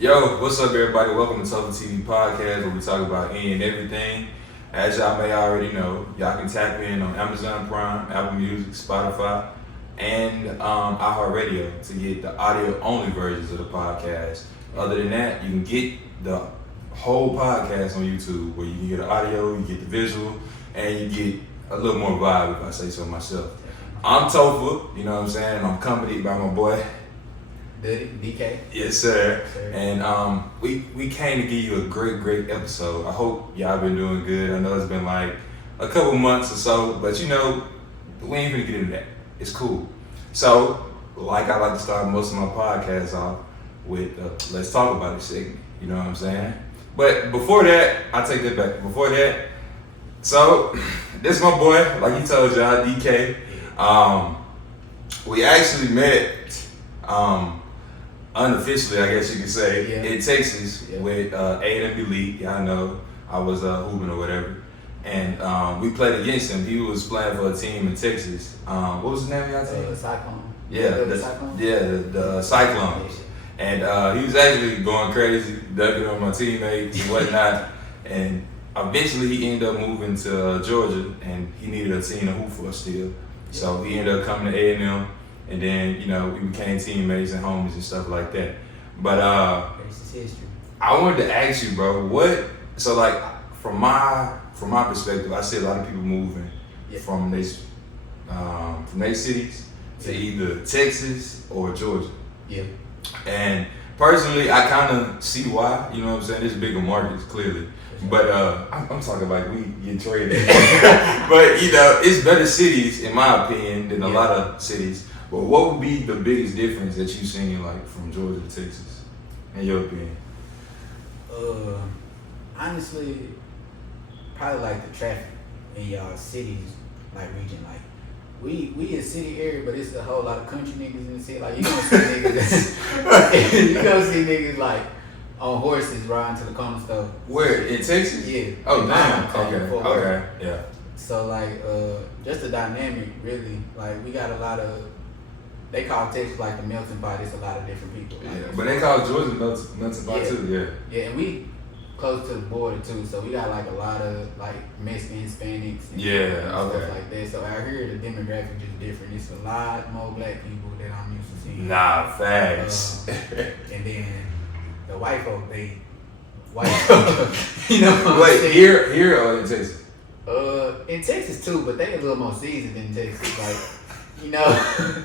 Yo, what's up, everybody? Welcome to Tougher TV Podcast, where we talk about any and everything. As y'all may already know, y'all can tap in on Amazon Prime, Apple Music, Spotify, and iHeartRadio to get the audio-only versions of the podcast. Other than that, you can get the whole podcast on YouTube, where you can get the audio, you get the visual, and you get a little more vibe, if I say so myself. I'm Topher, you know what I'm saying? I'm accompanied by my boy. DK. Yes, sir. And we came to give you a great episode. I hope y'all been doing good. I know it's been like a couple months or so, but you know, we ain't gonna get into that. It's cool. So, like I like to start most of my podcasts off with let's talk about it segment. You know what I'm saying? But before that, I take that back. Before that, so this is my boy, like he told y'all, DK. We actually met unofficially, I guess you could say, in Texas with A&M Elite. Y'all know I was hooping or whatever. And we played against him. He was playing for a team in Texas. What was the name of y'all team? Cyclone. Yeah, the Cyclones. And he was actually going crazy, ducking on my teammates and whatnot. And eventually he ended up moving to Georgia, and he needed a team to hoop for still. So he ended up coming to A&M. And then, you know, we became teammates and homies and stuff like that. But history. I wanted to ask you, bro, so like from my perspective, I see a lot of people moving from their cities to either Texas or Georgia. Yeah. And personally, I kind of see why, you know what I'm saying? There's bigger markets, clearly. But I'm talking like we get traded. But, you know, it's better cities, in my opinion, than a lot of cities. But what would be the biggest difference that you've seen, like, from Georgia to Texas, in your opinion? Honestly, probably like the traffic in y'all cities, like region. Like, we a city area, but it's a whole lot of country niggas in the city. Like, you gonna see niggas, you gonna see niggas like on horses riding to the corner store. Where, in Texas? Yeah. Oh, damn. Okay. Yeah. So like, just the dynamic, really. Like, we got a lot of. They call Texas like the melting pot. It's a lot of different people. Like, but they call Georgia melting pot too. Yeah, and we close to the border too, so we got like a lot of like Mexican, Hispanics, and stuff like that. So out here the demographic is different. It's a lot more black people that I'm used to seeing. Nah, facts. And then the white folk, you know. Wait, here or in Texas? In Texas too, but they a little more seasoned in Texas, like, you know.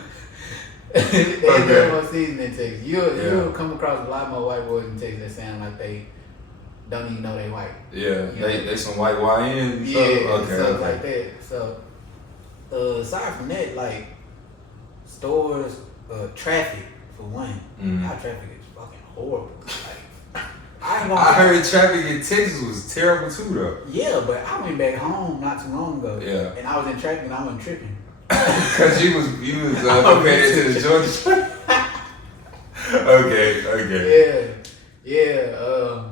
They a little more seasoned in Texas. You'll come across a lot more white boys in Texas that sound like they don't even know they white. Yeah, they some white YNs. Stuff like that. So, aside from that, like stores, traffic for one. Our traffic is fucking horrible. Like, I heard traffic in Texas was terrible too, though. Yeah, but I went back home not too long ago. Yeah. And I was in traffic and I wasn't tripping. Cause you was compared to the Georgia. Okay. Yeah.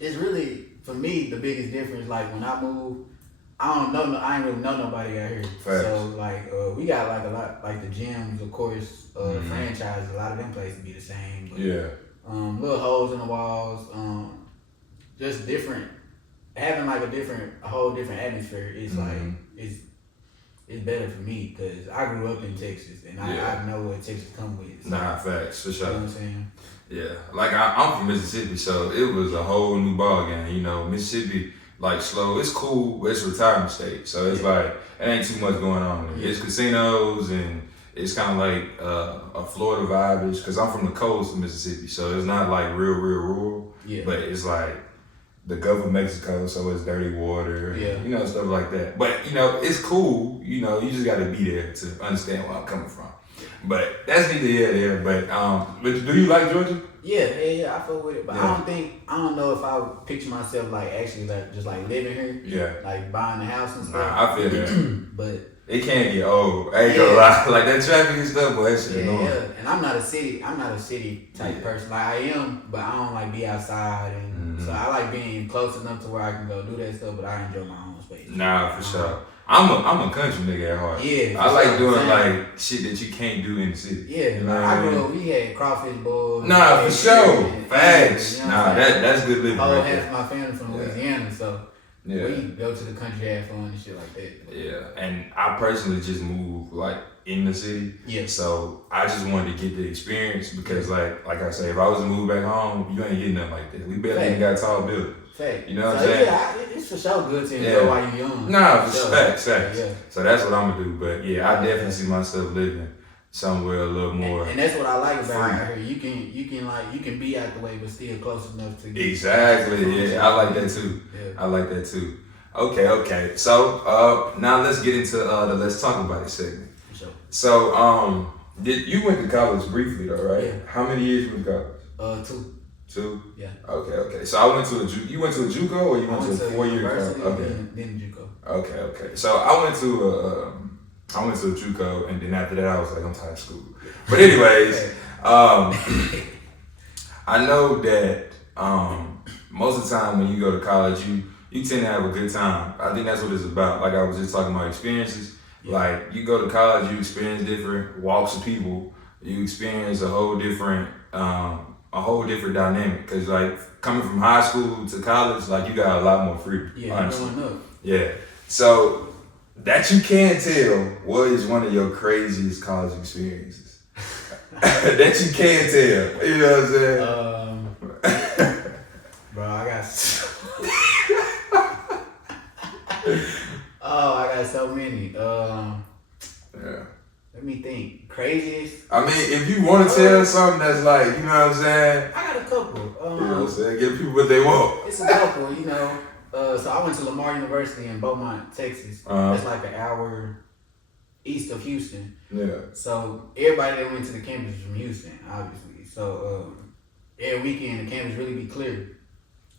It's really, for me, the biggest difference. Like when I moved, I ain't really know nobody out here. Facts. So like, we got like a lot, like the gyms, of course, franchises. A lot of them places be the same. But, little holes in the walls. Just different. Having like a whole different atmosphere is like it's better for me because I grew up in Texas and I know what Texas come with. So, nah, facts, for sure. You know what I'm saying? Yeah, like I'm from Mississippi, so it was a whole new ball game. You know, Mississippi, like slow, it's cool, but it's retirement state. So it's like, it ain't too much going on. It's casinos and it's kind of like a Florida vibe, because I'm from the coast of Mississippi, so it's not like real rural, but it's like the Gulf of Mexico, so it's dirty water, and, you know, stuff like that. But, you know, it's cool, you know, you just got to be there to understand where I'm coming from. But that's neither here nor there. But do you like Georgia? Yeah, I fuck with it. But I don't know if I would picture myself like actually like just like living here. Yeah. Like buying a house and stuff. Nah, I feel that. But it can get old. I ain't gonna lie. Like that traffic and stuff, boy, that shit annoying. Yeah. And I'm not a city type person. Like I am, but I don't like be outside, and so I like being close enough to where I can go do that stuff. But I enjoy my own space. Nah, for sure. I'm a country nigga at heart. Yeah. I like doing like shit that you can't do in the city. Yeah, you know I grew up. We had crawfish bowls. Nah, for sure. Facts. Nah, that's good living. Whole half of my family from Louisiana, so we go to the country, have fun and shit like that. Yeah, and I personally just moved like in the city. Yeah. So I just wanted to get the experience because like I say, if I was to move back home, you ain't getting nothing like that. We barely ain't got tall buildings. Fact. You know what I'm saying? Yeah, it's for sure good to enjoy while you're young. Nah, facts. Yeah. So that's what I'm gonna do. But yeah, I definitely see myself living somewhere a little more. And that's what I like about out here. You can be out the way, but still close enough to get. Exactly. Yeah, I like that too. Yeah. I like that too. Okay. So now let's get into the let's talk about it segment. For sure. So you went to college briefly though, right? Yeah. How many years you went to college? 2. 2? Yeah. Okay. So I went to you went to a JUCO or you went to a 4-year college? Okay. Then JUCO. Okay. So I went to a JUCO and then after that I was like, I'm tired of school. But anyways, I know that most of the time when you go to college, you tend to have a good time. I think that's what it's about. Like I was just talking about experiences. Yeah. Like you go to college, you experience different walks of people. You experience a whole different dynamic. Cause like coming from high school to college, like you got a lot more freedom. Yeah, honestly. Growing up. Yeah. So that you can tell what is one of your craziest college experiences. That you can tell. You know what I'm saying? Bro, I got so many. Yeah. Let me think. Craziest. I mean, if you want to tell something that's like, you know what I'm saying? I got a couple. You know what I'm saying? Give people what they want. It's a couple, you know. So I went to Lamar University in Beaumont, Texas. That's like an hour east of Houston. Yeah. So everybody that went to the campus is from Houston, obviously. So every weekend the campus really be clear.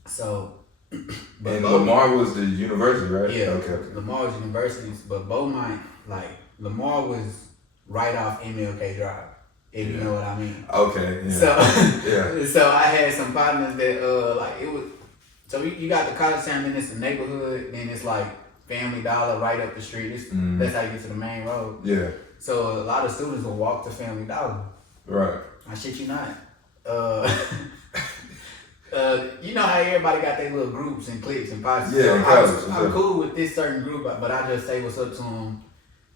So. And Lamar was the university, right? Yeah. Okay. Lamar was universities, but Beaumont, like Lamar was right off MLK Drive, if you know what I mean. Okay. Yeah. So so I had some partners that like it was. So you got the college town, then it's the neighborhood, then it's like Family Dollar right up the street. That's how you get to the main road. Yeah. So a lot of students will walk to Family Dollar. Right. I shit you not. You know how everybody got their little groups and cliques and posse. Yeah, so I'm cool with this certain group, but I just say what's up to them.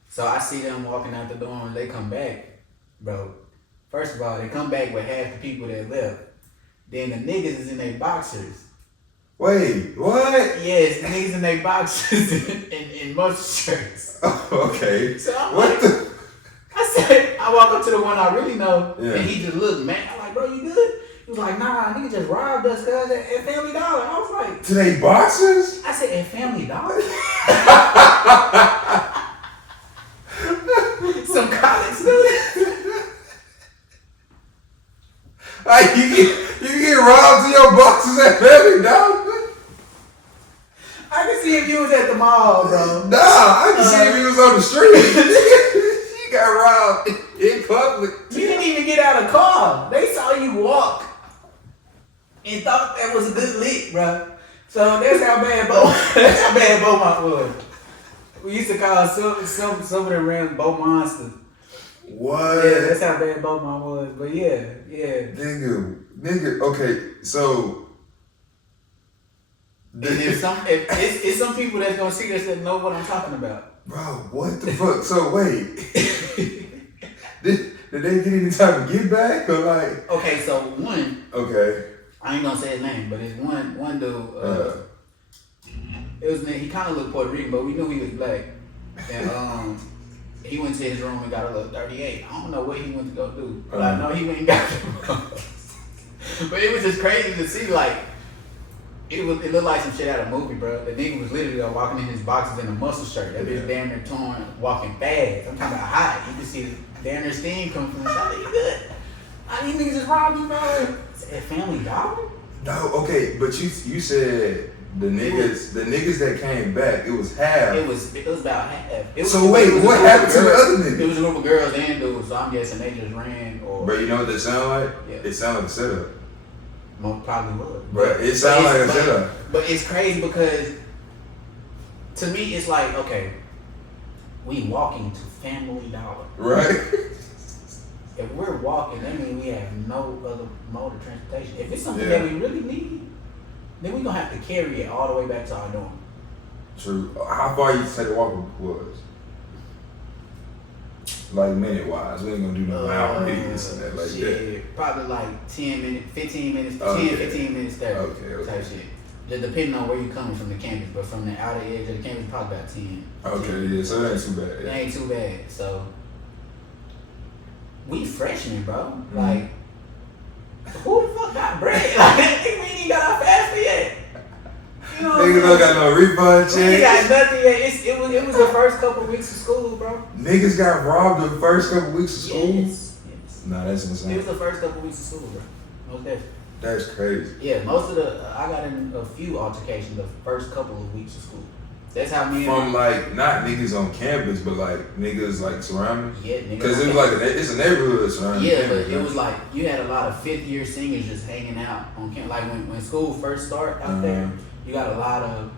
So I see them walking out the door and they come back, bro. First of all, they come back with half the people that left. Then the niggas is in their boxers. Wait, what? Yes, the niggas in their boxers in mustard shirts. Oh, okay. So I'm what like, I said, I walk up to the one I really know, and he just looked mad. I'm like, bro, you good? He was like, nah, nigga just robbed us, cuz, at Family Dollar. I was like... To they boxers? I said, at Family Dollar? Some college students? Like, you get robbed to your boxers at Family Dollar? I can see if you was at the mall, bro. Nah, I can see if he was on the street. You got robbed in public. You didn't even get out of the car. They saw you walk and thought that was a good lick, bro. So that's how bad Beaumont was. We used to call some of them ran Beau Monsters. What? Yeah, that's how bad Beaumont was. But yeah. Nigga, okay, so... And it's some people that's gonna see this that know what I'm talking about. Bro, what the fuck? So wait. Did they get any type of get back or like? Okay, so one. Okay. I ain't gonna say his name, but it's one dude. It was he kind of looked Puerto Rican, but we knew he was black. And he went to his room and got a little 38. I don't know what he went to go do, but I know he went and got them. But it was just crazy to see, like, it looked like some shit out of a movie, bro. The nigga was literally walking in his boxes in a muscle shirt. That bitch damn near torn, walking fast. I'm talking about hot. You can see damn near steam coming from the shot. You good? How these niggas just robbed you, bro? At Family Dollar? No, okay, but you said the niggas that came back, it was half. It was about half. So wait, what happened to the other niggas? It was a group of girls and dudes, so I'm guessing they just ran or. Bro, you know what they sound like? Yeah. It sound like a setup. Probably would. But it sounds like a setup. But it's crazy because to me it's like, okay, we walking to Family Dollar. Right. If we're walking, that means we have no other mode of transportation. If it's something that we really need, then we're gonna have to carry it all the way back to our dorm. True. How far you say the walk was? Like minute wise, we ain't gonna do no mile radius and that like that. Probably like 10 minutes, 15 minutes, 10, 15 minutes there. Okay. Type shit. Just depending on where you're coming from the campus, but from the outer edge of the campus, probably about 10. Okay, 10. yeah, so that ain't too bad. It ain't too bad. So we freshmen, bro. Mm-hmm. Like, who the fuck got bread? Like, we ain't even got our FAFSA yet. You know Niggas don't got no refund check. We ain't got nothing yet. It was the first couple weeks of school, bro. Niggas got robbed the first couple weeks of school? Yes. Nah, that's insane. It was the first couple weeks of school, bro. Most definitely. That's crazy. Yeah, most of I got in a few altercations the first couple of weeks of school. That's how me From like, not niggas on campus, but like niggas like surrounding? Yeah, niggas. Because it was like, it's a neighborhood surrounding Yeah, campus, but it was like, you had a lot of 5th year seniors just hanging out on campus. Like when school first started out there, you got a lot of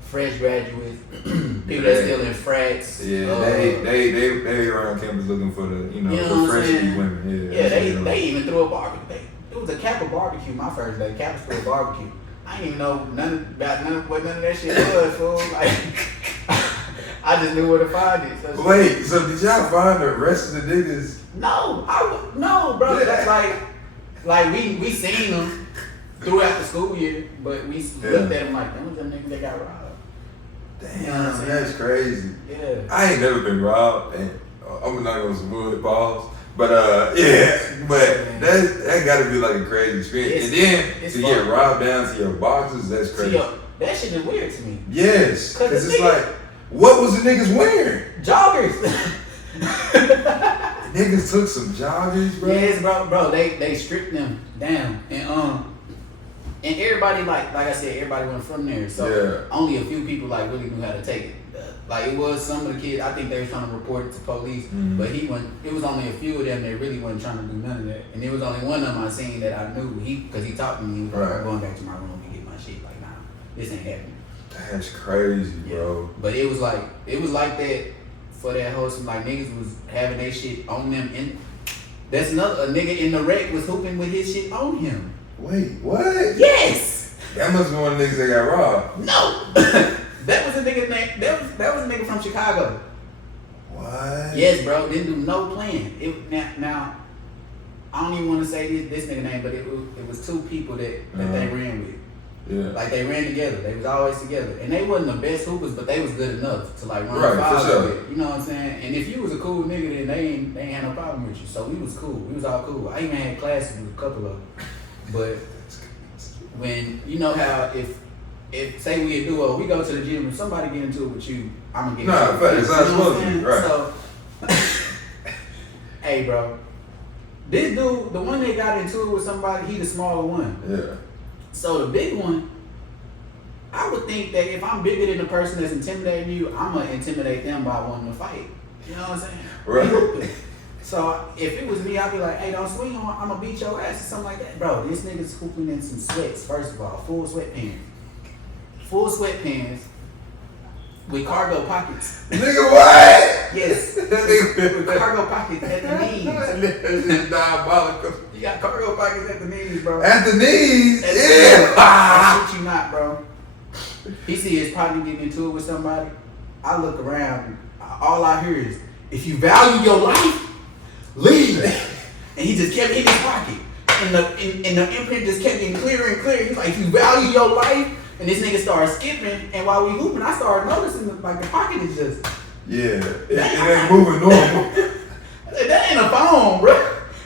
fresh graduates, people that's still in frats. Yeah, they around campus looking for the, you know the freshly women. Yeah, they even threw a barbecue. It was a Kappa barbecue my first day. Kappa threw a barbecue. I didn't even know what none of that shit was, fool. Like, I just knew where to find it. So wait, so did y'all find the rest of the niggas? No, bro. That's like we seen them throughout the school year, but we looked at them like, them was them niggas that got robbed. Damn, You know what I'm that's crazy. Yeah. I ain't never been robbed, and I'm not gonna some wood balls. But that gotta be like a crazy experience. And then to get robbed down to your boxes, that's crazy. That shit is weird to me. Yes, because it's like, what was the niggas wearing? Joggers. Niggas took some joggers, bro. Yes, bro. They stripped them down, and everybody like I said, everybody went from there. So only a few people like really knew how to take it. Like it was some of the kids, I think they were trying to report it to police, but it was only a few of them that really wasn't trying to do none of that. And there was only one of them I seen that I knew, because he talked to me, he was like, I'm going back to my room and get my shit. Like, nah, this ain't happening. That's crazy, bro. But it was like that for that whole, like niggas was having their shit on them. And that's another, a nigga in the wreck was hooping with his shit on him. Wait, what? Yes! That must be one of the niggas that got robbed. No! That was a nigga name. That was a nigga from Chicago. What? Yes, bro. Didn't do no plan. Now, I don't even want to say this nigga name, but it was two people that they ran with. Yeah. Like they ran together. They was always together, and they wasn't the best hoopers, but they was good enough to like run five with. You know what I'm saying? And if you was a cool nigga, then they ain't had no problem with you. So we was cool. We was all cool. I even had classes with a couple of them. But when you know how if say we a duo, we go to the gym, if somebody get into it with you, I'm gonna get into it. It's not supposed to be, right. So, hey bro, this dude, the one that got into it with somebody, he the smaller one. Yeah. So the big one, I would think that if I'm bigger than the person that's intimidating you, I'm gonna intimidate them by wanting to fight. You know what I'm saying? Right. So if it was me, I'd be like, hey, don't swing on, I'm gonna beat your ass or something like that. Bro, this nigga's hooping in some sweats, first of all, full sweatpants with cargo pockets. Nigga, what? Yes. With cargo pockets at the knees. This is diabolical. You got cargo pockets at the knees, bro. At the knees? I shit you not, bro. He see his partner getting into it with somebody. I look around, all I hear is, if you value your life, leave. And he just kept in his pocket. And the imprint just kept getting clearer and clearer. He's like, if you value your life, and this nigga started skipping, and while we hooping, I started noticing the pocket is just... Yeah, it ain't moving normal. That ain't a phone, bro.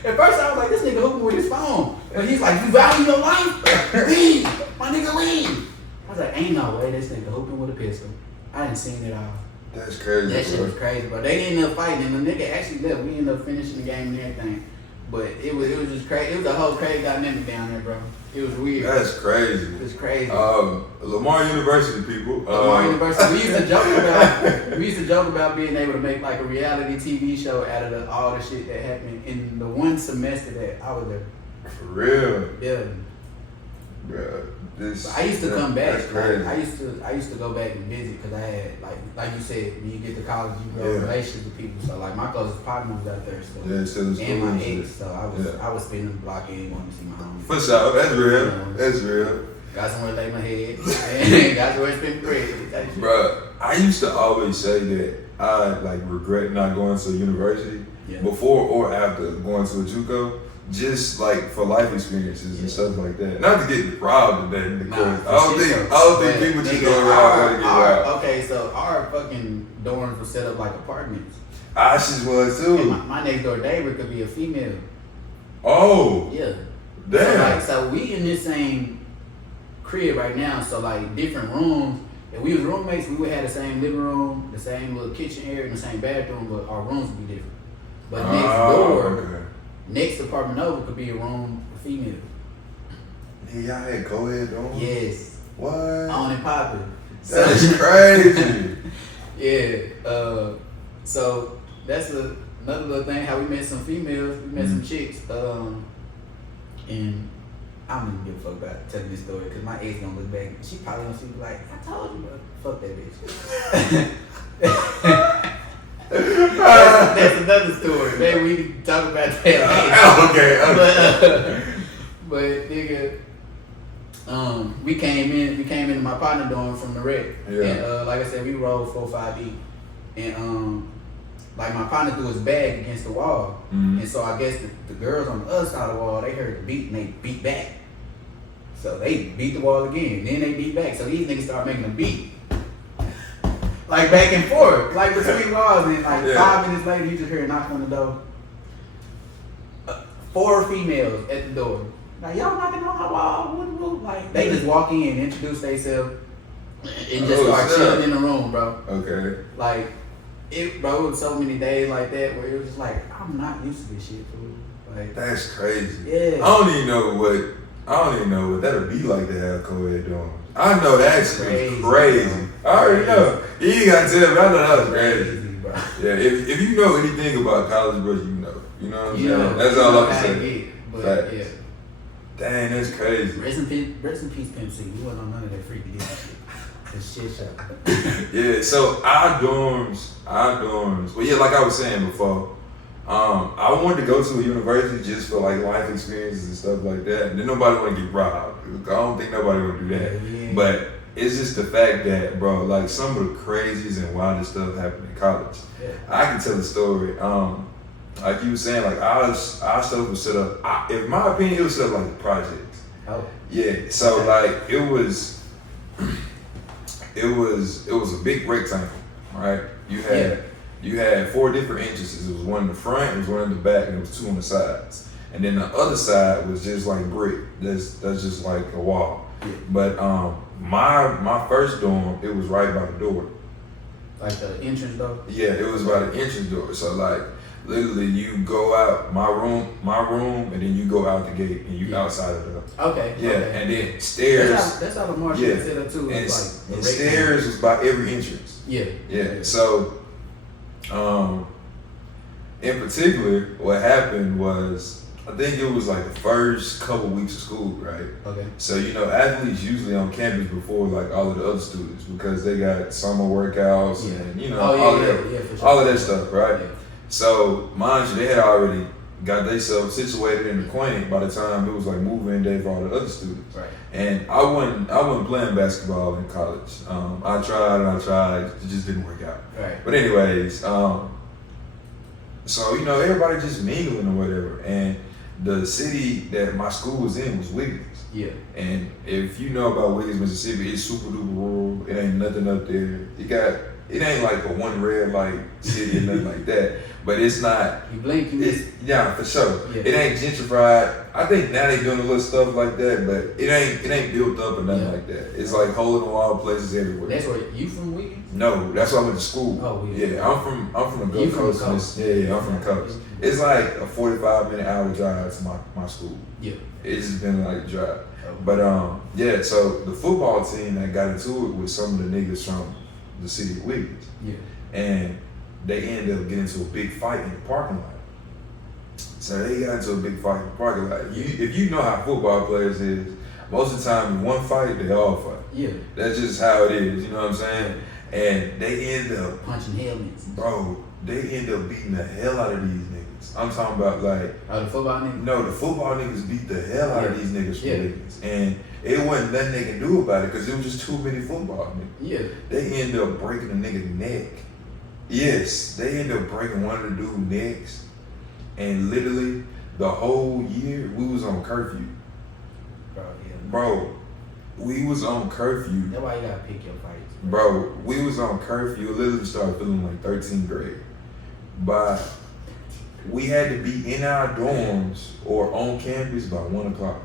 At first I was like, this nigga hooping with his phone. And he's like, you value your life? Leave. My nigga, leave. I was like, ain't no way this nigga hooping with a pistol. I didn't seen it all. That's crazy, That shit was crazy, bro. They ended up fighting, and the nigga actually left. We ended up finishing the game and everything. But it was just crazy. It was a whole crazy dynamic down there, bro. It was weird. That's crazy. It was crazy. Lamar University people. Lamar University. We used to joke about being able to make like a reality TV show out of all the shit that happened in the one semester that I was there. For real. Yeah. Bro, I used to come back. Like, I used to go back and visit because I had like you said, when you get to college, you grow relationships with people. So like my closest partner was out there, so and my ex. So I was spinning the block and wanting to see my homies. For sure, that's real. That's real. Got somewhere to lay my head and got somewhere to spend bread. Bro, I used to always say that I like regret not going to university before or after going to a JUCO. Just like for life experiences and stuff like that. Not to get robbed in that because I don't think people just go around to get robbed. Okay, so our fucking dorms were set up like apartments. Ashes was too. And my next door neighbor could be a female. Oh. Yeah. Damn. So we in this same crib right now, so like different rooms. If we was roommates, we would have the same living room, the same little kitchen area, and the same bathroom, but our rooms would be different. But next door, next apartment over could be a room for female. Yeah, y'all had co-ed dorms? Yes. What? On and popping. That's crazy. Yeah. So that's another little thing. How we met some females, we met some chicks, and I don't even give a fuck about telling this story because my ex gonna look back. She probably gonna be like, "I told you, bro. Fuck that bitch." That's another story. Maybe we can talk about that later. Okay. But nigga, we came into my partner dorm from the rec. Yeah. And like I said, we rolled 4-5 and like my partner threw his bag against the wall, and so I guess the girls on the other side of the wall, they heard the beat and they beat back. So they beat the wall again, then they beat back. So these niggas start making a beat. Like back and forth, like between walls, and like 5 minutes later, you just hear a knock on the door. 4 females at the door. Like, y'all knocking on my wall, woo. Like, they just walk in, introduce themselves, and just start chilling in the room, bro. Okay. Like, it was so many days like that where it was just like, I'm not used to this shit, fool. Like, that's crazy. Yeah. I don't even know what that'll be like to have co-ed dorms. I know that's crazy. I already know. You ain't gotta tell me. I know that was crazy. Bro. Yeah, if you know anything about college, bro, you know. You know what I'm saying? That's all I'm saying. But yeah. Dang, that's crazy. Rest in peace, Pimp C. We wasn't on none of that freaky shit. This shit shot. Yeah, so our dorms, well, yeah, like I was saying before, I wanted to go to a university just for like life experiences and stuff like that. And then nobody want to get robbed. I don't think nobody want to do that. Yeah. But it's just the fact that, bro, like some of the craziest and wildest stuff happened in college. Yeah. I can tell a story. Like you were saying, like our stuff was set up. In my opinion, it was set up like projects. Oh. Yeah. So like it was a big rectangle, right? You had 4 different entrances. It was one in the front, it was one in the back, and it was 2 on the sides. And then the other side was just like brick. That's just like a wall. Yeah. But my first dorm, it was right by the door. Like the entrance door? Yeah, it was by the entrance door. So like literally you go out my room, and then you go out the gate and you outside of the Okay. Yeah, okay. and then stairs. That's how the Martian set up too. And, like and stairs was by every entrance. Yeah. Yeah. So in particular, what happened was I think it was like the first couple weeks of school, right? Okay. So, athletes usually on campus before like all of the other students because they got summer workouts and, all of that stuff, right? Yeah. So, mind you, they had already got themselves situated and acquainted by the time it was like move-in day for all the other students. Right. And I wasn't playing basketball in college. I tried, it just didn't work out. Right. But anyways, so, everybody just mingling or whatever. And the city that my school was in was Wiggins. Yeah. And if you know about Wiggins, Mississippi, it's super duper rural. It ain't nothing up there. It ain't like a one red light city or nothing like that. But it's not. You blink, you miss. Yeah, for sure. Yeah. It ain't gentrified. I think now they doing a little stuff like that, but it ain't built up or nothing like that. It's like hole in the wall places everywhere. That's where you from Wiggins? No, that's where I went to school. Oh, yeah. Yeah, I'm from the Gulf Coast. Yeah, I'm from the coast. It's like a 45-minute hour drive to my school. Yeah. It's just been like a drive. Okay. But so the football team that got into it with some of the niggas from the city of Wiggins. Yeah. And they ended up getting into a big fight in the parking lot. So they got into a big fight in the parking lot. If you know how football players is, most of the time in one fight, they all fight. Yeah. That's just how it is, you know what I'm saying? And they end up punching helmets. Bro, they end up beating the hell out of these niggas. I'm talking about like the football niggas? No, the football niggas beat the hell out of these niggas for niggas. And it wasn't nothing they can do about it because it was just too many football niggas. Yeah. They end up breaking a nigga's neck. Yes, they end up breaking one of the dude's necks. And literally the whole year we was on curfew. Bro, we was on curfew. That's why you gotta pick your fights. Bro, we was on curfew. Literally started feeling like 13th grade. But we had to be in our dorms or on campus by 1 o'clock.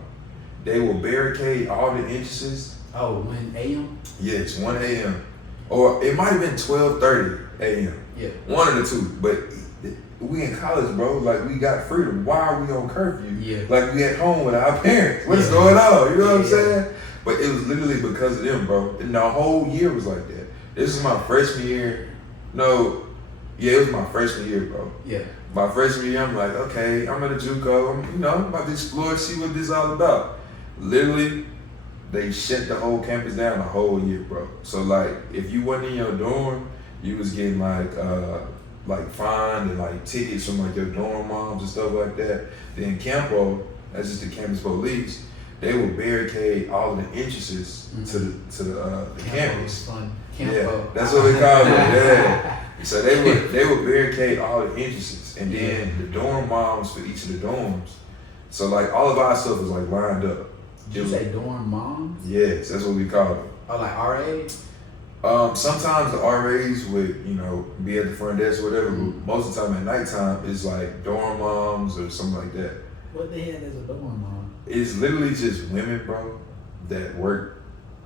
They will barricade all the entrances. Oh, 1 a.m.? Yes, 1 a.m. Or it might have been 12:30 a.m. Yeah. One of the two. But we in college, bro. Like, we got freedom. Why are we on curfew? Yeah. Like, we at home with our parents. What's going on? You know what I'm saying? But it was literally because of them, bro. And the whole year was like that. This is my freshman year. It was my freshman year, bro. Yeah. My freshman year, I'm like, okay, I'm at a JUCO. I'm about to explore, see what this is all about. Literally, they shut the whole campus down the whole year, bro. So like, if you wasn't in your dorm, you was getting like fined and like tickets from like your dorm moms and stuff like that. Then Campo, that's just the campus police, they would barricade all of the entrances to the campus. Fun. Yeah, that's what they call it. Yeah. So they would barricade all the entrances, and then the dorm moms for each of the dorms. So like all of our stuff was like lined up. Did you say dorm moms? Yes, that's what we call them. Oh, like RAs? Sometimes the RAs would, be at the front desk or whatever, but most of the time at nighttime it's like dorm moms or something like that. What the hell is a dorm mom? It's literally just women, bro, that work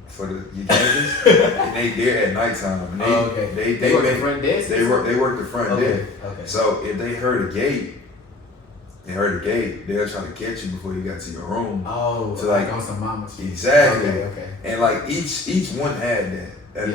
for the campus, and they there at nighttime. And they work the front desk. They work the front desk. Okay. So if they heard a gate, they'll try to catch you before you got to your room. Oh, so like on some mama shit. Exactly. Okay. And like each one had that, and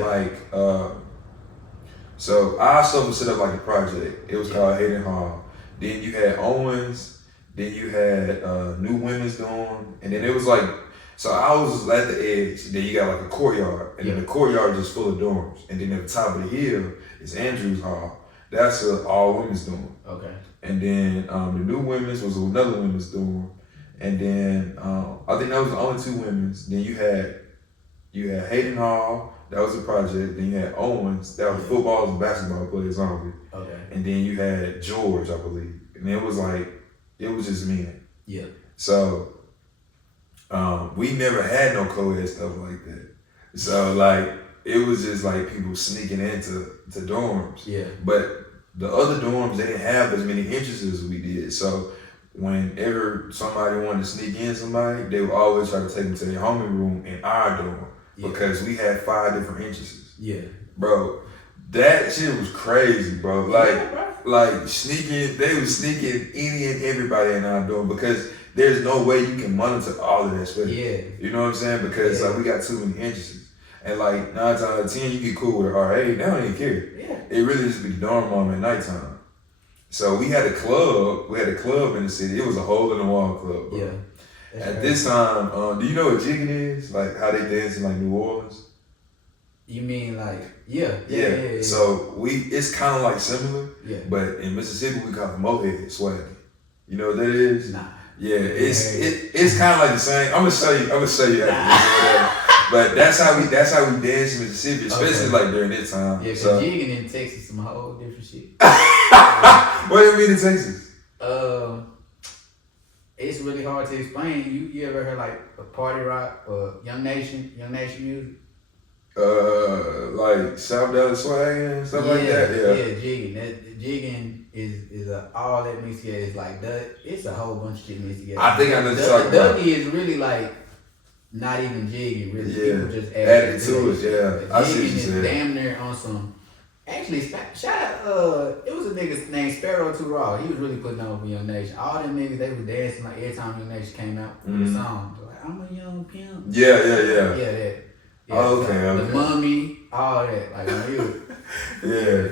so our stuff was set up like a project. It was called Hayden Hall. Then you had Owens. Then you had New Women's Dorm, and then it was like. So I was at the edge, then you got like a courtyard, and then the courtyard is just full of dorms. And then at the top of the hill is Andrews Hall. That's an all women's dorm. Okay. And then the New Women's was another women's dorm. And then I think that was the only two women's. Then you had Hayden Hall, that was a project. Then you had Owens, that was football and basketball players only. Okay. And then you had George, I believe. And it was just men. Yeah. So we never had no co-ed stuff like that. So like it was just like people sneaking into dorms. Yeah. But the other dorms, they didn't have as many entrances as we did. So whenever somebody wanted to sneak in somebody, they would always try to take them to their homie room in our dorm because we had 5 different entrances. Yeah. Bro, that shit was crazy, bro. Like sneaking, they was sneaking any and everybody in our dorm because there's no way you can monitor all of that space. Yeah. You know what I'm saying? Because like we got too many entrances. And like 9 times out of 10, you get cool with an RA, they don't even care. Yeah. It really just be the dorm mom at nighttime. So we had a club in the city. It was a hole in the wall club, bro. Yeah. At this time, do you know what jigging is? Like how they dance in like New Orleans? You mean like, yeah. So it's kind of like similar, but in Mississippi we call it mohead swagging. You know what that is? Nah. Yeah, it's kind of like the same. I'm gonna show you after this. But that's how we dance in Mississippi, especially like during this time. Yeah, so jigging in Texas is some whole different shit. What do you mean in Texas? It's really hard to explain. You ever heard like a party rock or Young Nation music? Like South Dallas swag and stuff like that. Yeah, jigging. Jigging is all that mixed together. It's like it's a whole bunch of shit mixed together. I think I know what you're talking about. Dougie is really like not even jigging, really. Yeah. People just added to it. Yeah, I see what you jigging said. is damn near on some. Actually, shout out. It was a nigga named Sparrow Too Raw. He was really putting on for Young Nation. All them niggas, they was dancing like every time Young Nation came out with a song. Like, I'm a young pimp. Yeah. Yeah, that. Yeah, Okay. The Mummy, all that. Like when you. Yeah.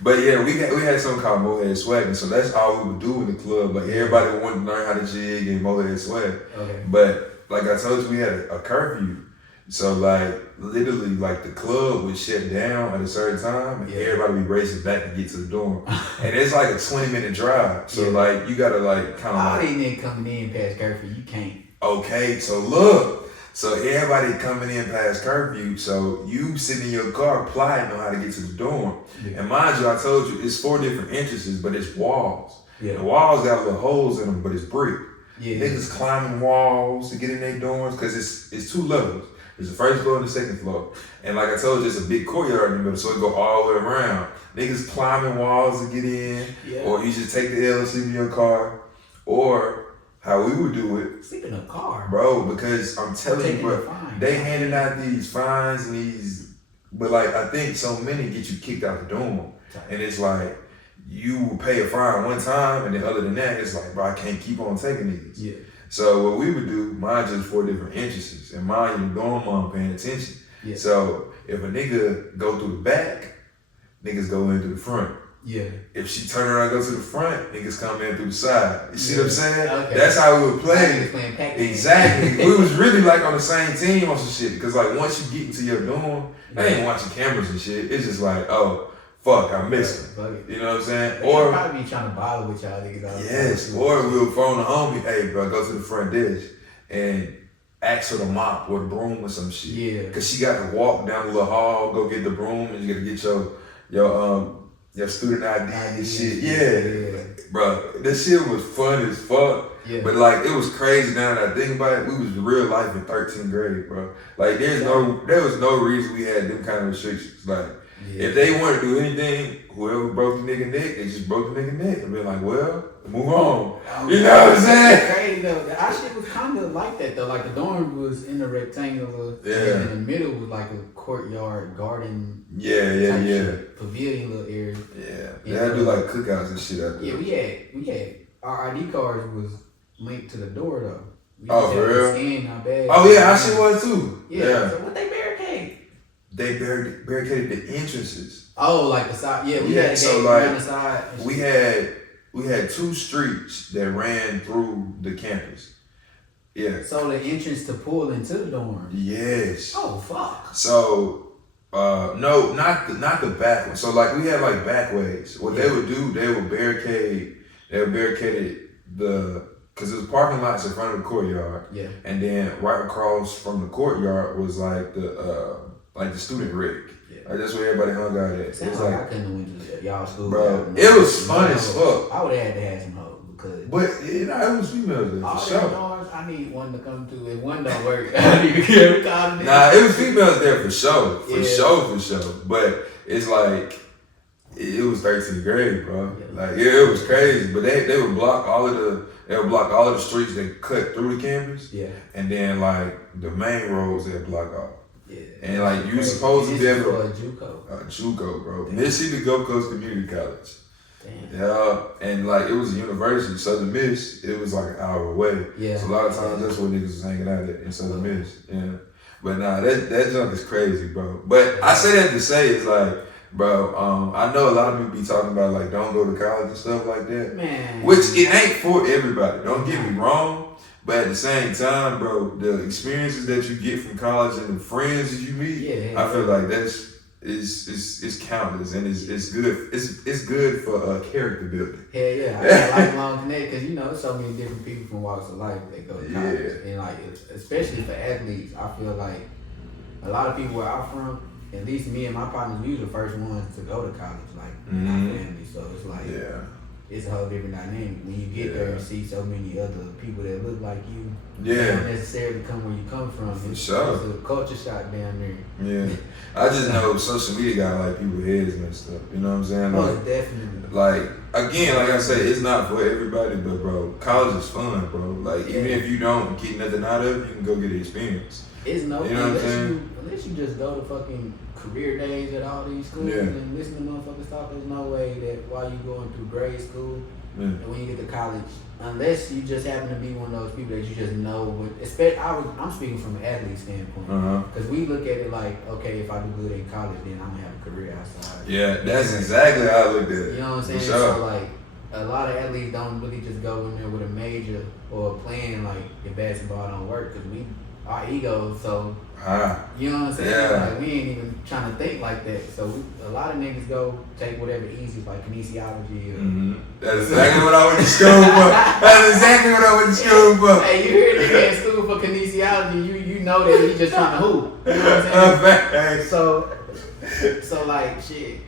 But yeah, we had something called Mohead Swagging, so that's all we would do in the club. Like everybody wanted to learn how to jig and Mohead Swag. Okay. But like I told you, we had a curfew. So like literally like the club would shut down at a certain time and everybody be racing back to get to the dorm. And it's like a 20-minute drive. So like you gotta like kind of all these niggas coming in past curfew, you can't. Okay, so look. So everybody coming in past curfew, so you sitting in your car plotting on how to get to the dorm. Yeah. And mind you, I told you it's 4 different entrances, but it's walls. Yeah. The walls got little holes in them, but it's brick. Yeah. Niggas climbing walls to get in their dorms because it's 2 levels. There's the first floor and the second floor. And like I told you, it's a big courtyard in the middle, so it go all the way around. Niggas climbing walls to get in, or you just take the L and sleep in your car, or how we would do it. Sleep in a car. Bro, because I'm telling you, bro, they handing out these fines and these, but like I think so many get you kicked out the dorm. And it's like, you pay a fine one time, and then other than that, it's like, bro, I can't keep on taking these. Yeah. So what we would do, mine just 4 different entrances, and mine you dorm mom paying attention. Yeah. So if a nigga go through the back, niggas go in through the front. Yeah. If she turn around and go to the front, niggas come in through the side. You see what I'm saying? Okay. That's how we would play. Exactly. We was really like on the same team on some shit. Because like once you get into your dorm, they ain't watching cameras and shit. It's just like, oh, fuck, I missed him. You know what I'm saying? They or probably be trying to bother with y'all niggas. Yes. Or we'll phone the homie, hey bro, go to the front desk and ask for the mop or the broom or some shit. Yeah. Cause she got to walk down the little hall, go get the broom, and you gotta get your student ID and shit. Yeah. Bro, this shit was fun as fuck. Yeah. But like it was crazy now that I think about it, we was real life in 13th grade, bro. Like there was no reason we had them kind of restrictions. Like if they wanted to do anything, whoever broke the nigga neck, they just broke the nigga neck and be like, well, move on. You know what I'm saying? Crazy though. Our shit was kind of like that though. Like the dorm was in a rectangular, and in the middle was like a courtyard garden. Pavilion little area. Yeah, they had to do like cookouts and shit out there. Yeah, we had our ID cards was linked to the door though. We for real? Scan our badge. Oh yeah, our shit was too. Yeah. So what they barricade? They barricaded the entrances. Oh, like the side. Yeah, we had a gate around the side. We had 2 streets that ran through the campus. Yeah. So the entrance to pull into the dorm. Yes. Oh fuck. So no, not the back one. So like we had like back ways. What they would do, they would barricade because there's parking lots in front of the courtyard. Yeah. And then right across from the courtyard was like the student rec. Yeah. Like that's where everybody hung out at. Sounds like I couldn't have went to y'all school. Bro, it was fun as fuck. I would have had to have some hoes because. But it was females there for sure. Doors, I need one to come to. If one don't work, I need to get a call. Nah, it was females there for sure. For sure. But it's like it was 13th grade, bro. Yeah. Like it was crazy. But they would block all of the streets that cut through the campus. Yeah. And then like the main roads they block off. Yeah. And like you supposed to be able to JUCO, bro. Mississippi Gulf Coast Community College. Damn. Yeah, and like it was a university, Southern Miss. It was like an hour away. Yeah. So a lot of times that's where niggas was hanging out at in Southern Miss. Yeah. But nah, that junk is crazy, bro. But I say that to say it's like, bro, I know a lot of people be talking about like don't go to college and stuff like that. Man. Which it ain't for everybody. Don't get me wrong. But at the same time, bro, the experiences that you get from college and the friends that you meet, I feel like it's countless and it's good. It's good for character building. Yeah, yeah. I got a lifelong connect because there's so many different people from walks of life that go to college, and like especially for athletes, I feel like a lot of people where I'm from, at least me and my partners, we were the first ones to go to college, like in our family. So it's like it's a whole different dynamic when you get there and see so many other people that look like you. Yeah. Don't necessarily come where you come from. It's a culture shock down there. Yeah. I just know social media got like people's heads messed up. You know what I'm saying? Like, definitely. Like again, like I say, it's not for everybody, but bro, college is fun, bro. Like even if you don't get nothing out of it, you can go get the experience. It's no unless you just go to fucking career days at all these schools and listen to motherfuckers talk. There's no way that while you going through grade school and when you get to college, unless you just happen to be one of those people that you just know. I'm speaking from an athlete standpoint because we look at it like, okay, if I do good in college, then I'm gonna have a career outside. Yeah, that's exactly how I look at it. You know what I'm saying? Sure. So like a lot of athletes don't really just go in there with a major or playing like if basketball don't work because our egos so you know what I'm saying? Yeah. Like we ain't even trying to think like that. So a lot of niggas go take whatever easy like kinesiology or That's exactly what I went to school for. That's exactly what I went to school for. Hey, you hear a nigga in school for kinesiology, you know that he just trying to hoop. You know what I'm saying? So like shit,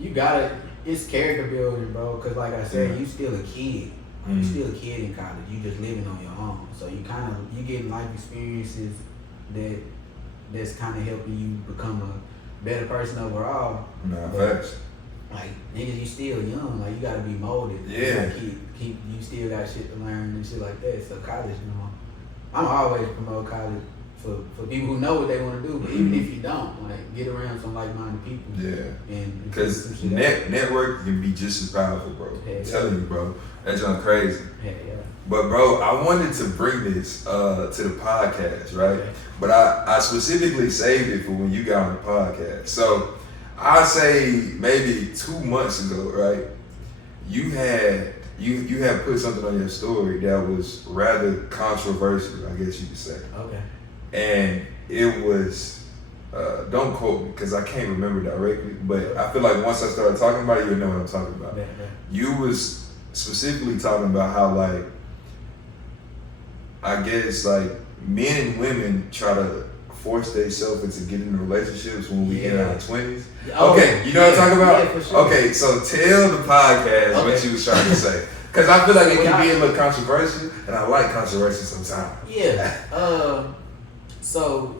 you gotta it's character building, bro. Cause like I said, you still a kid. You still a kid in college. You just living on your own. So you get life experiences that's kind of helping you become a better person overall. Nah, facts. Like niggas, you still young. Like you gotta be molded. Yeah. Like, keep. You still got shit to learn and shit like that. So college, I'm always promote college for people who know what they want to do. But even if you don't, like get around some like-minded people. Yeah. And because network can be just as powerful, bro. I'm telling you, bro. That's just crazy. Yeah. But bro, I wanted to bring this to the podcast, right? Okay. But I specifically saved it for when you got on the podcast. So I say maybe 2 months ago, right? You had put something on your story that was rather controversial, I guess you could say. Okay. And it was don't quote me because I can't remember directly, but I feel like once I started talking about it, you'll know what I'm talking about. Yeah. You was specifically talking about how like I guess like men and women try to force themselves into getting in relationships when we in our 20s. Okay, you know what I'm talking about? Yeah, for sure. Okay, so tell the podcast what you was trying to say. Because I feel like it can be a little controversial, and I like controversy sometimes. Yeah. So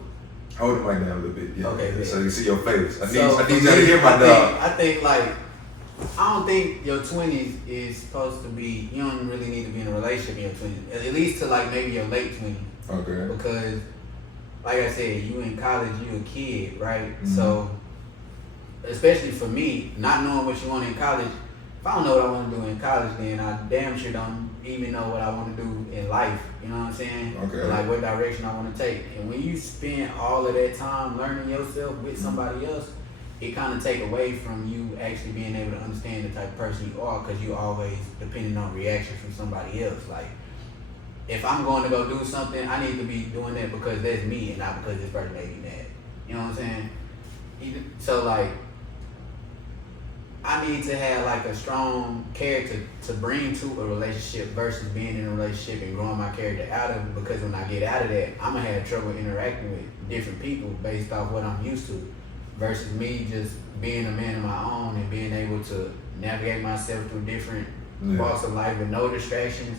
hold the mic down a little bit. Yeah. Okay. So you can see your face. I need you y'all to hear my dog. I think like I don't think your 20s is supposed to be. You don't really need to be in a relationship in your 20s. At least to like maybe your late 20s. Okay. Because, like I said, you in college, you a kid, right? So, especially for me, not knowing what you want in college. If I don't know what I want to do in college, then I damn sure don't even know what I want to do in life. You know what I'm saying? Okay. Like what direction I want to take. And when you spend all of that time learning yourself with somebody else, it kind of take away from you actually being able to understand the type of person you are, because you always depending on reaction from somebody else. Like, if I'm going to go do something, I need to be doing that because that's me and not because this person made me mad. You know what I'm saying? So like, I need to have like a strong character to bring to a relationship versus being in a relationship and growing my character out of it, because when I get out of that, I'm going to have trouble interacting with different people based off what I'm used to, versus me just being a man of my own and being able to navigate myself through different walks of life with no distractions.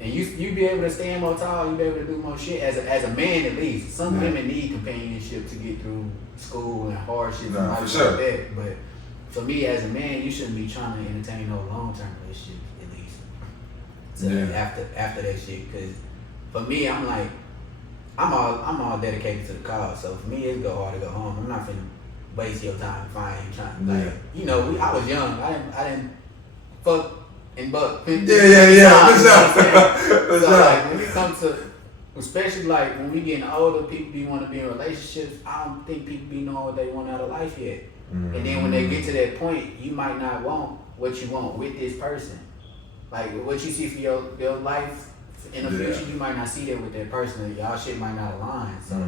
And you be able to stand more tall, you be able to do more shit as a man at least. Some women need companionship to get through school and hardships and life like that. But for me as a man, you shouldn't be trying to entertain no long-term relationships at least. So after that shit, because for me, I'm like, I'm all dedicated to the cause. So for me, it's go hard to go home. I'm not finna waste your time if I ain't trying. Like, you know, I was young. I didn't fuck and buck. Yeah. So like when it comes to, especially like when we getting older, people be want to be in relationships. I don't think people be knowing what they want out of life yet. And then when they get to that point, you might not want what you want with this person. Like what you see for your life in the future, you might not see that with that person. Y'all shit might not align. So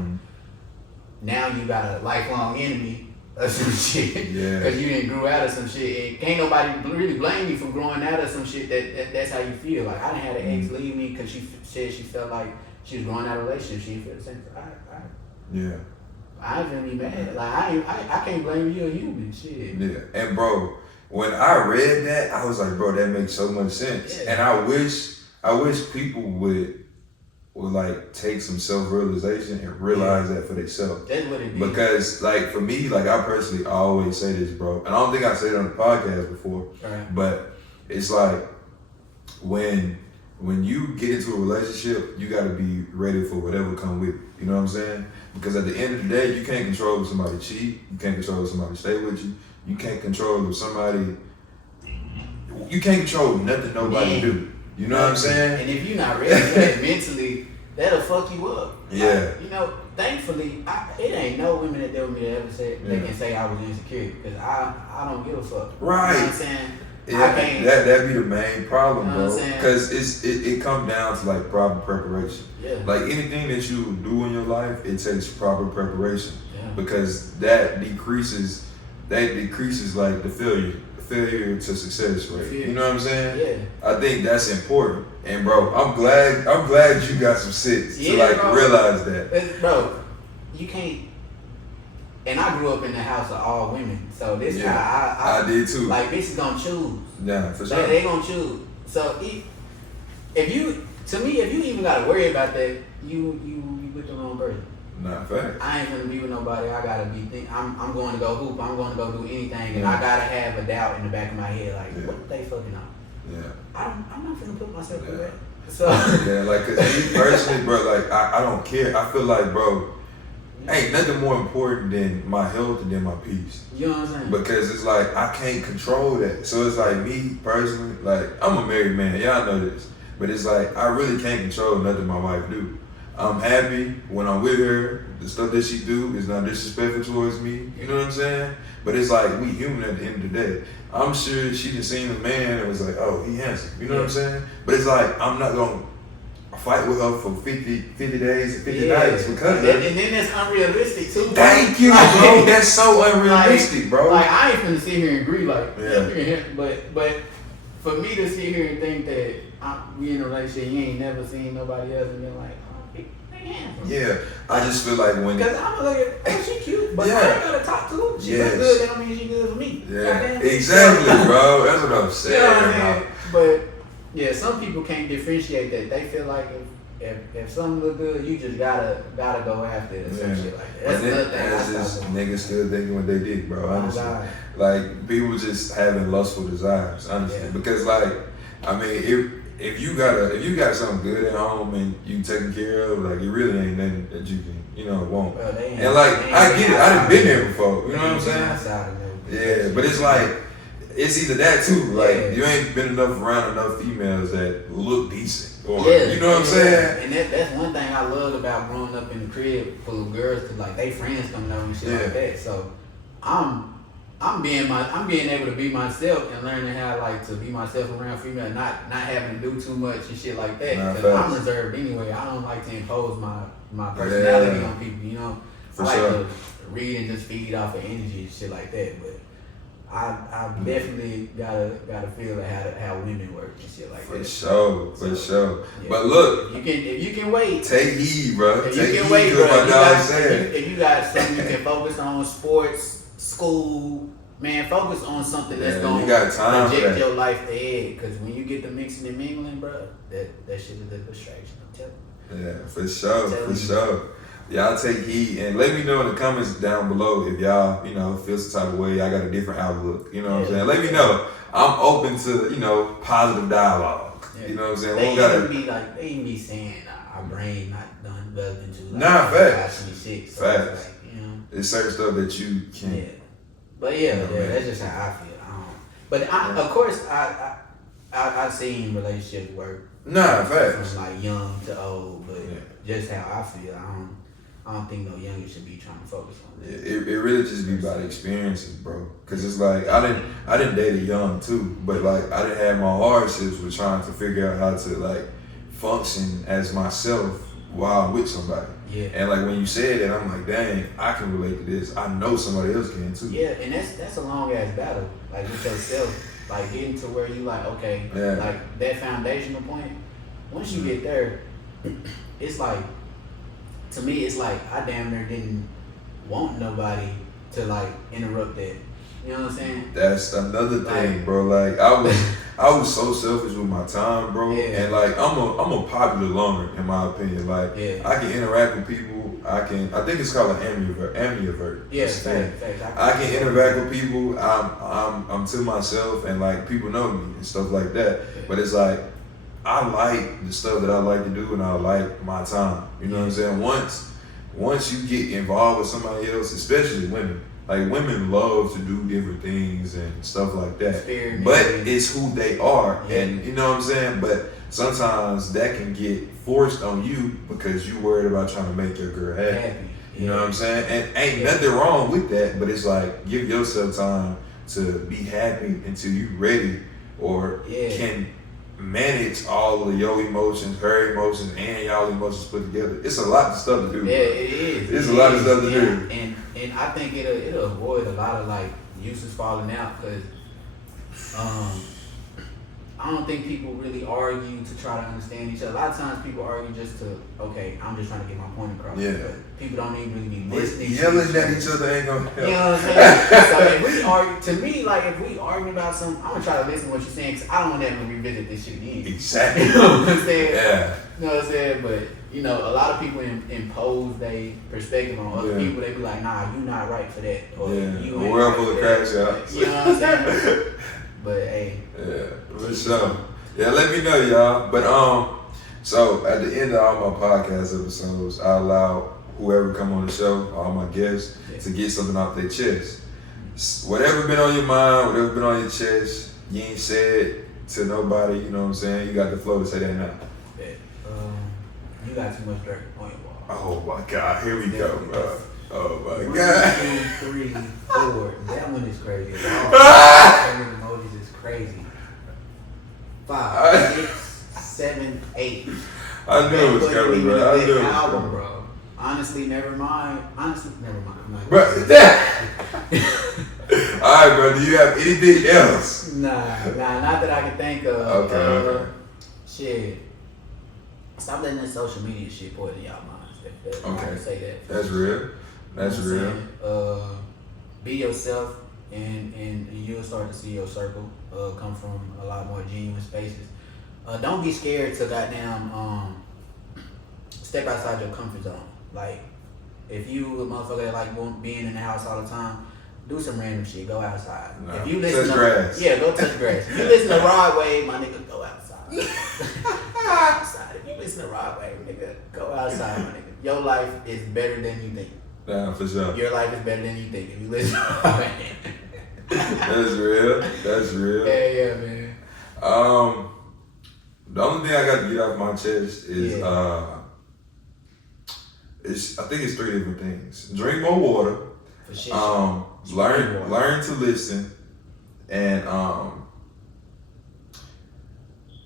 now you got a lifelong enemy of some shit because you didn't grow out of some shit. And can't nobody really blame you for growing out of some shit that's how you feel. Like I done had an ex leave me because she said she felt like she was growing out of a relationship. She didn't feel the same. I ain't gonna be mad. Like I can't blame you, a human shit. Yeah, and bro, when I read that, I was like, bro, that makes so much sense. And I wish people would like take some self-realization and realize that for themselves. That's what it is. Because like for me, like I personally always say this, bro, and I don't think I said it on the podcast before, but it's like when you get into a relationship, you got to be ready for whatever come with it. You know what I'm saying? Because at the end of the day, you can't control if somebody cheat. You can't control if somebody stay with you. You can't control if somebody. You can't control nothing nobody do. You know what I'm saying? And if you're not ready for that mentally, that'll fuck you up. Yeah. Like, you know, thankfully, it ain't no women that deal with me that ever say they can say I was insecure, because I don't give a fuck. Right. You know what I'm saying? That'd be the main problem, you know bro. Because it comes down to like proper preparation. Yeah. Like anything that you do in your life, it takes proper preparation. Yeah. Because that decreases like the failure to success rate. You know what I'm saying? Yeah. I think that's important. And bro, I'm glad you got some sense to like realize that. Bro, you can't. And I grew up in the house of all women, so this how I did too. Like bitches gonna choose. Yeah, for sure. They gonna choose. So if you even gotta worry about that, you with the wrong person. Nah, fact. I ain't gonna be with nobody. I gotta be I'm going to go hoop. I'm going to go do anything, and I gotta have a doubt in the back of my head, like what they fucking on. Yeah. I'm not gonna put myself through that. So yeah, like 'cause me personally, bro, like I don't care. I feel like, bro, ain't nothing more important than my health and than my peace. You know what I'm saying? Because it's like I can't control that. So it's like me personally, like I'm a married man. Y'all know this, but it's like I really can't control nothing my wife do. I'm happy when I'm with her. The stuff that she do is not disrespectful towards me. You know what I'm saying? But it's like we human at the end of the day. I'm sure she just seen a man and was like, oh, he handsome. You know what I'm saying? But it's like I'm not gonna fight with her for 50 days and 50 nights because of that. And then that's unrealistic too. Thank you, bro. That's so unrealistic, bro. Like I ain't finna sit here and agree but for me to sit here and think that we in a relationship, you ain't never seen nobody else and been like, yeah, I just feel like when because I'm gonna look at she cute, but I ain't gotta talk to her. She look good, that don't mean she good for me. Yeah, exactly, bro. That's what I'm saying. You know what I mean? But yeah, some people can't differentiate that. They feel like if something look good, you just gotta go after it or some shit like that. That's another thing. That's just niggas still thinking what they did, bro. Honestly, like people just having lustful desires, honestly, because like I mean if you got something good at home and you taken care of, like it really ain't nothing that you can want. Well, and like I get it, I done been there before. You know what I'm saying? Yeah, but it's like it's either that too. Like you ain't been around enough females that look decent, or you know what I'm saying? And that's one thing I loved about growing up in the crib full of girls, cause like they friends coming over and shit like that. So I'm being able to be myself and learning how like to be myself around female, not having to do too much and shit like that. Because I'm reserved anyway. I don't like to impose my personality on people. You know, I like to read and just feed off of energy and shit like that. But I definitely gotta feel like how women work and shit like that. For sure. Yeah. But look, if you can wait, take heed, bro. If take you can heed wait, to bro. what my dog said. If you got something you can focus on, sports, school, man, focus on something that's gonna project your life ahead. Because when you get to mixing and mingling, bro, that shit is a distraction. I'm telling you. Yeah, for sure. Y'all take heed and let me know in the comments down below if y'all, feel some type of way. Y'all got a different outlook. You know what I'm saying? Let me know. I'm open to, positive dialogue. Yeah. You know what I'm saying? They even be saying our brain not done developing too. Nah, facts. Facts. Like, it's certain stuff that you can't. Yeah. But that's just how I feel. But of course, I've seen relationships work. Nah, facts. From like young to old, but just how I feel, I don't think no younger should be trying to focus on that. It really just be about experiences, bro. Cause it's like I didn't date young too, but like I didn't have my hardships with trying to figure out how to like function as myself while I'm with somebody. Yeah. And like when you said that, I'm like, dang, I can relate to this. I know somebody else can too. Yeah, and that's a long ass battle. Like with yourself, like getting to where you like, okay, like that foundational point. Once you get there, it's like, to me, it's like I damn near didn't want nobody to like interrupt that. You know what I'm saying? That's another thing, bro. Like I was so selfish with my time, bro. Yeah. And like I'm a popular loner in my opinion. Like I can interact with people. I think it's called an ambivert. Yeah, fact. I can interact with people. I'm to myself, and like people know me and stuff like that. Yeah. But it's like I like the stuff that I like to do, and I like my time. You know what I'm saying? Once you get involved with somebody else, especially women. Like women love to do different things and stuff like that, but it's who they are, and you know what I'm saying. But sometimes that can get forced on you because you worried about trying to make your girl happy. You know what I'm saying? And ain't nothing wrong with that, but it's like give yourself time to be happy until you ready or can manage all of your emotions, her emotions, and y'all emotions put together. It's a lot of stuff to do. Yeah, it is. It's a lot of stuff to do. And I think it'll avoid a lot of like uses falling out because I don't think people really argue to try to understand each other. A lot of times people argue just to, okay, I'm just trying to get my point across. Yeah. But people don't even really be listening. Yelling at each other ain't gonna help. You know what I'm saying? So if we argue, to me, like if we argue about something, I'm gonna try to listen to what you're saying because I don't want to ever revisit this shit again. Exactly. You know what I'm saying? Yeah. You know what I'm saying? But you know, a lot of people impose their perspective on other people. They be like, nah, you not right for that. Or you ain't a world full of cracks, y'all. You know what I'm saying? But hey. Yeah, for sure. Yeah, let me know, y'all. But so at the end of all my podcast episodes, I allow whoever come on the show, all my guests, to get something off their chest. Whatever been on your mind, whatever been on your chest, you ain't said to nobody, you know what I'm saying? You got the flow to say that now. Yeah. You got too much dirt on your wall. Oh my God, here we go, bro. Oh my 1, God. 2, 3, 4. That one is crazy. All emojis is crazy. 5, 6, 7, 8. I knew it was coming, bro. I knew it was album, coming. bro. Honestly, never mind. I'm not Bro, alright, bro. Do you have anything else? Nah, not that I can think of. Okay. Shit. Stop letting that social media shit poison y'all minds. I can say that. That's real. That's real. Be yourself, and you'll start to see your circle come from a lot more genuine spaces. Don't be scared to goddamn step outside your comfort zone. Like, if you a motherfucker that like being in the house all the time, do some random shit. Go outside. No. If you listen touch to grass. Yeah, go touch grass. If you listen to Rod Wave, my nigga, go outside. Go outside. If you listen to Rod Wave, nigga, go outside, my nigga. Your life is better than you think. Nah, for sure. Your life is better than you think if you listen to Rod Wave. That's real. That's real. Yeah, man. The only thing I got to get off my chest is I think it's 3 different things. Drink more water. For shit. Learn to listen, and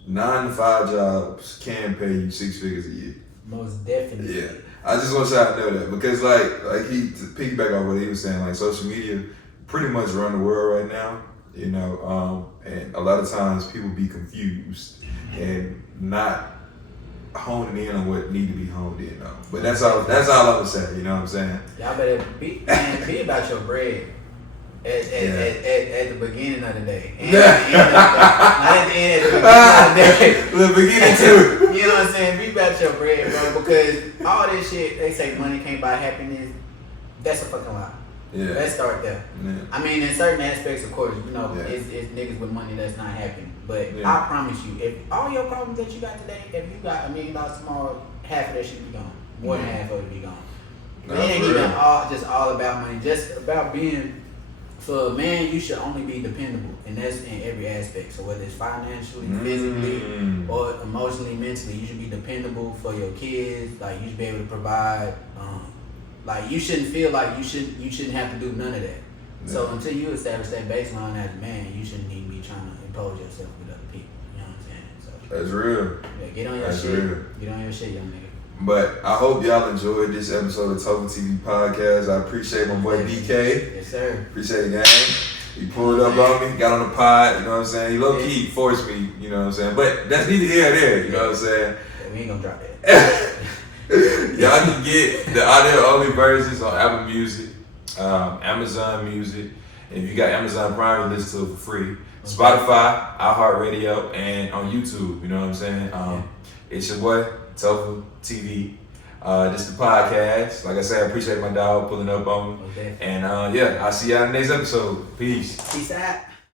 9 to 5 jobs can pay you 6 figures a year. Most definitely. Yeah, I just want y'all to know that because like he to piggyback off what he was saying, like social media pretty much run the world right now, you know, and a lot of times people be confused and not honing in on what need to be honed in on. But that's all I would say, you know what I'm saying? Y'all better be about your bread at the beginning of the day. And at the end of the beginning too. You know what I'm saying? Be about your bread, bro, because all this shit, they say money can't buy happiness. That's a fucking lie. Yeah. Let's start there. Yeah. I mean, in certain aspects, of course, you know, it's niggas with money that's not happy. But I promise you, if all your problems that you got today, if you got $1 million tomorrow, half of that shit be gone. More than half of it be gone. But it ain't even all about money. Just about being, for a man, you should only be dependable. And that's in every aspect. So whether it's financially, physically, or emotionally, mentally, you should be dependable for your kids. Like, you should be able to provide. Like, you shouldn't feel like you shouldn't have to do none of that. Yeah. So until you establish that baseline as a man, you shouldn't even be trying to impose yourself with other people. You know what I'm saying? So that's real. Yeah, get on your shit. Real. Get on your shit, young nigga. But I hope y'all enjoyed this episode of TOPHERTV Podcast. I appreciate my boy BK. Yes, sir. Appreciate the game. He pulled up on me, got on the pod, you know what I'm saying? He low-key forced me, you know what I'm saying? But that's neither here nor there, you know what I'm saying? Yeah, we ain't gonna drop that. Y'all can get the audio-only versions on Apple Music, Amazon Music. And if you got Amazon Prime, you listen to it for free. Spotify, iHeartRadio, and on YouTube, you know what I'm saying? It's your boy, TOPHERTV. This is the podcast. Like I said, I appreciate my dog pulling up on me. Okay. And I'll see y'all in the next episode. Peace. Peace out.